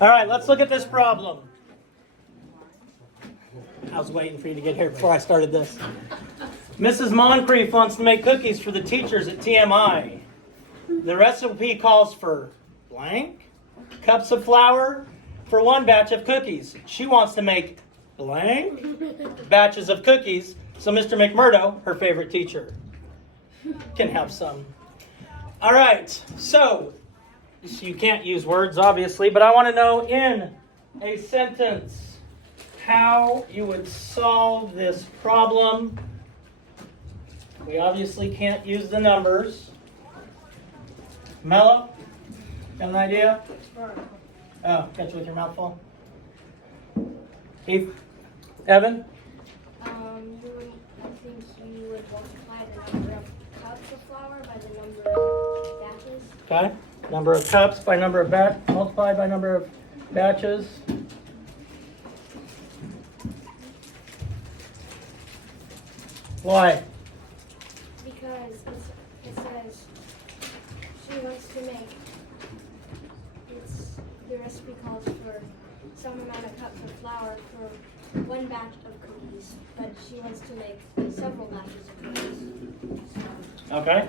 All right, let's look at this problem. I was waiting for you to get here before I started this. Mrs. Moncrief wants to make cookies for the teachers at TMI. The recipe calls for blank cups of flour for one batch of cookies. She wants to make blank batches of cookies so Mr. McMurdo, her favorite teacher, can have some. All right, so you can't use words, obviously, but I want to know in a sentence how you would solve this problem. We obviously can't use the numbers. Mello, got an idea? Oh, got you with your mouth full. Keith? Evan? I think you would multiply the number of cups of flour by the number of batches. Okay. Number of cups by number of multiplied by number of batches. Why? Because it says she wants to make, the recipe calls for some amount of cups of flour for one batch of cookies, but she wants to make several batches of cookies. Okay.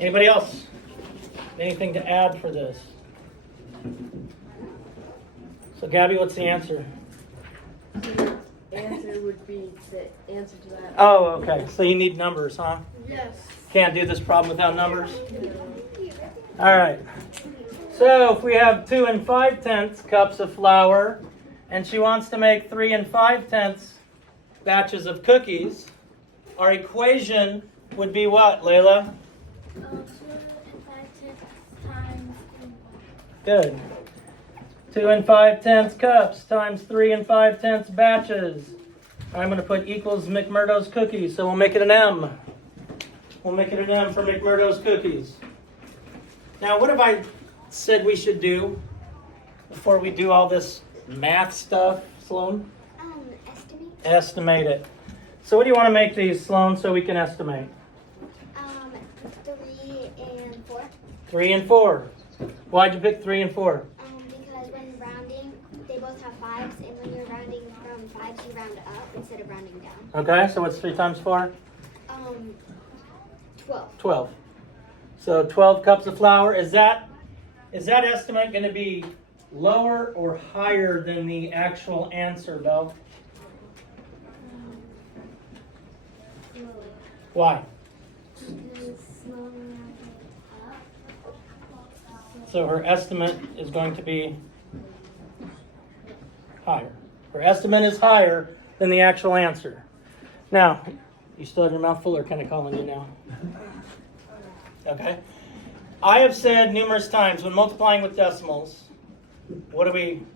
Anybody else? Anything to add for this? So Gabby, what's the answer? The answer would be the answer to that. Oh, okay. So you need numbers, huh? Yes. Can't do this problem without numbers? All right. So if we have 2 5/10 cups of flour, and she wants to make 3 5/10 batches of cookies, our equation would be what, Layla? 2 5/10 times. Good. 2 5/10 cups times 3 5/10 batches. I'm going to put equals McMurdo's cookies, so we'll make it an M. We'll make it an M for McMurdo's cookies. Now, what have I said we should do before we do all this math stuff, Sloan? Estimate. Estimate it. So what do you want to make these, Sloan, so we can estimate? 3 and 4. 3 and 4. Why'd you pick 3 and 4? Because when rounding, they both have 5s, and when you're rounding from 5s, you round up instead of rounding down. Okay, so what's 3 times 4? 12. 12. So 12 cups of flour. Is that estimate going to be lower or higher than the actual answer, Belle? Why? So her estimate is going to be higher. Her estimate is higher than the actual answer. Now, you still have your mouth full or kind of calling you now? Okay. I have said numerous times when multiplying with decimals, what do we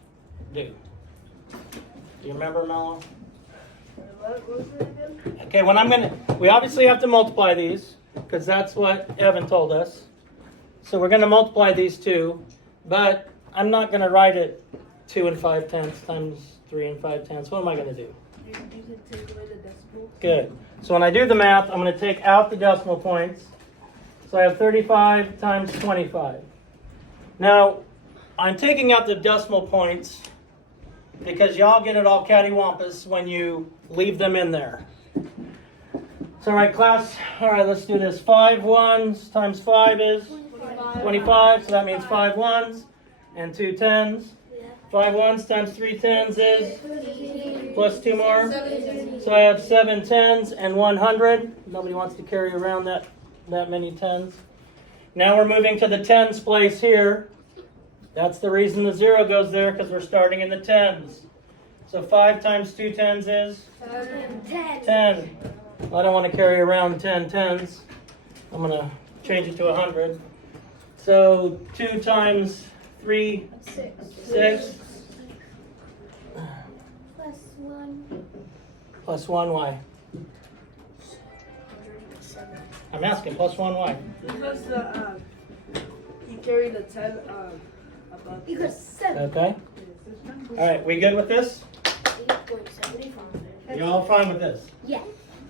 do? Do you remember, Mello? Okay, we obviously have to multiply these because that's what Evan told us. So we're going to multiply these two, but I'm not going to write it 2 5/10 times 3 5/10. What am I going to do? You can take away the decimals. Good. So when I do the math, I'm going to take out the decimal points. So I have 35 times 25. Now, I'm taking out the decimal points because y'all get it all cattywampus when you leave them in there. So, all right, class. All right, let's do this. 5 1s times 5 is 25. So that means 5 1s and 2 10s. 5 1s times 3 10s is plus 2 more. So I have 7 10s and 100. Nobody wants to carry around that many 10s. Now we're moving to the 10s place here. That's the reason the 0 goes there, because we're starting in the 10s. So 5 times 2 10s is 10. Well, I don't want to carry around 10 10s. I'm going to change it to 100. So 2 times 3, 6. Plus 1. Plus 1, why? I'm asking, plus 1, why? Because you carry the 10 above. Because 7. Okay. All right, we good with this? 8.75. You all fine with this? Yeah.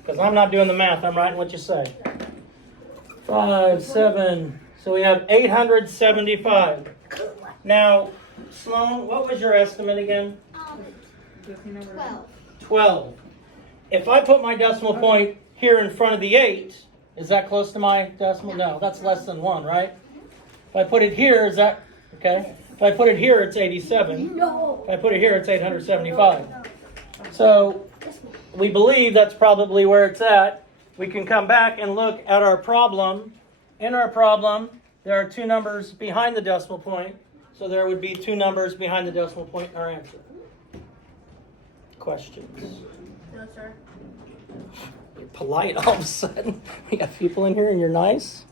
Because I'm not doing the math, I'm writing what you say. 5, 7, so we have 875. Now, Sloan, what was your estimate again? 12. 12. If I put my decimal point here in front of the 8, is that close to my decimal? No, that's less than 1, right? If I put it here, is that, okay? If I put it here, it's 87. No. If I put it here, it's 875. So we believe that's probably where it's at. We can come back and look at our problem. In our problem, there are 2 numbers behind the decimal point. So there would be 2 numbers behind the decimal point in our answer. Questions? No, sir. You're polite all of a sudden. We got people in here and you're nice?